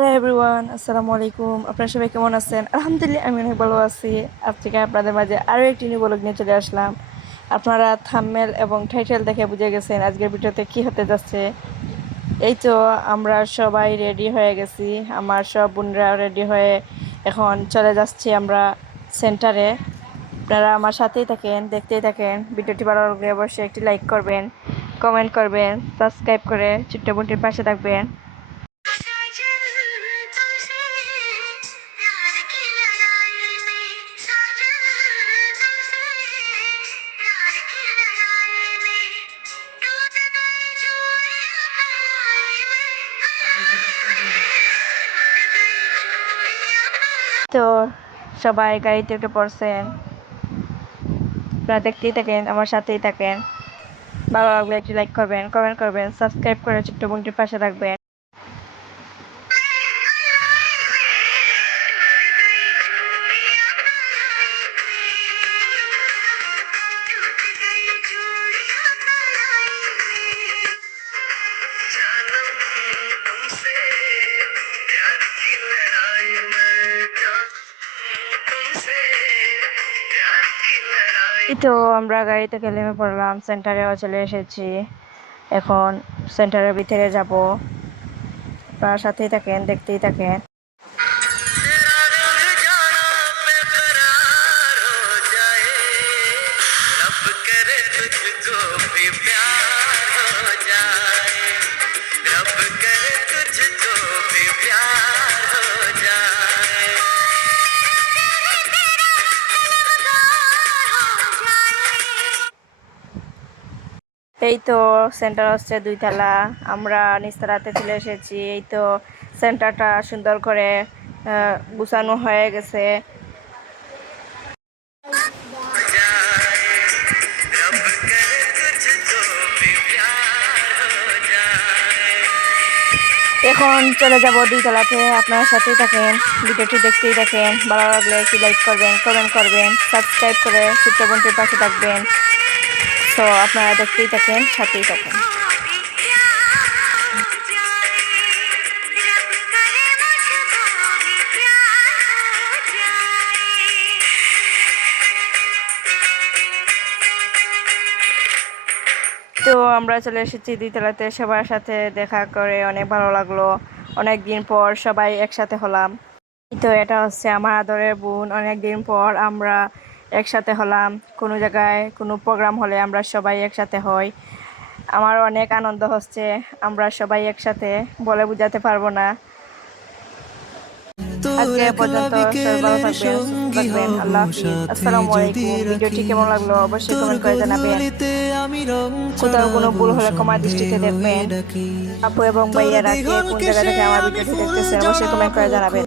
Hello everyone, আসসালামু আলাইকুম। আপনারা সবাই কেমন আছেন? আলহামদুলিল্লাহ আমি অনেক ভালো আছি। আজ থেকে আপনাদের মাঝে আরও একটি নিউ ব্লগ নিয়ে চলে আসলাম। আপনারা থাম্মেল এবং টাইটেল দেখে বুঝে গেছেন আজকের ভিডিওতে কি হতে যাচ্ছে। এই তো আমরা সবাই রেডি হয়ে গেছি। আমার সব বোনরা রেডি হয়ে এখন চলে যাচ্ছি আমরা সেন্টারে আপনারা আমার সাথেই থাকেন, দেখতেই থাকেন। ভিডিওটি ভালো লাগলে অবশ্যই একটি লাইক করবেন কমেন্ট করবেন সাবস্ক্রাইব করে ছোট্ট বোনটির পাশে থাকবেন। তো সবাই গাড়িতে উঠে পড়ছেন দেখতেই থাকেন, আমার সাথেই থাকেন। ভালো লাগলে একটি লাইক করবেন কমেন্ট করবেন সাবস্ক্রাইব করে ছোট্ট পাশে থাকবেন। তো আমরা গাড়ি থেকে নেমে পড়লাম সেন্টারেও চলে এসেছি এখন সেন্টারের ভিতরে যাব আপনারা সাথেই থাকেন দেখতেই থাকেন तेरा रंग जाना बेकरार हो जाए रब करे तुझको भी प्यार এই তো সেন্টার হচ্ছে দুইতলা আমরা নিস্তারাতে চলে এসেছি। এই তো সেন্টারটা সুন্দর করে গুছানো হয়ে গেছে। এখন চলে যাব দুইতলাতে আপনার সাথেই থাকেন, ভিডিওটি দেখতেই থাকেন। ভালো লাগলে একটি লাইক করবেন কমেন্ট করবেন সাবস্ক্রাইব করে চিত্রবন্ধুর পাশে থাকবেন। তো আপনারা দেখতেই থাকেন, সাথেই থাকেন। তো আমরা চলে এসেছি দ্বিতলাতে। সবার সাথে দেখা করে অনেক ভালো লাগল। অনেক দিন পর সবাই একসাথে হলাম। তো এটা হচ্ছে আমার আদরের বোন। অনেক দিন পর আমরা একসাথে হলাম কোনো জায়গায় কোনো প্রোগ্রাম হলে আমরা সবাই একসাথে হই। আমার অনেক আনন্দ হচ্ছে আমরা সবাই একসাথে বলে বোঝাতে পারব না। আজকে পর্যন্ত ভালো থাকবেন আল্লাহ আসসালামু আলাইকুম। ভিডিওটি কেমন লাগল অবশ্যই কমেন্ট করে জানাবেন। কোথাও কোনো ভুল হলে ক্ষমা দৃষ্টিতে দেখবেন। আপু এবং ভাইয়ারা কে কোন জায়গা থেকে আমার ভিডিওটি দেখতেছে অবশ্যই কমেন্ট করে জানাবেন।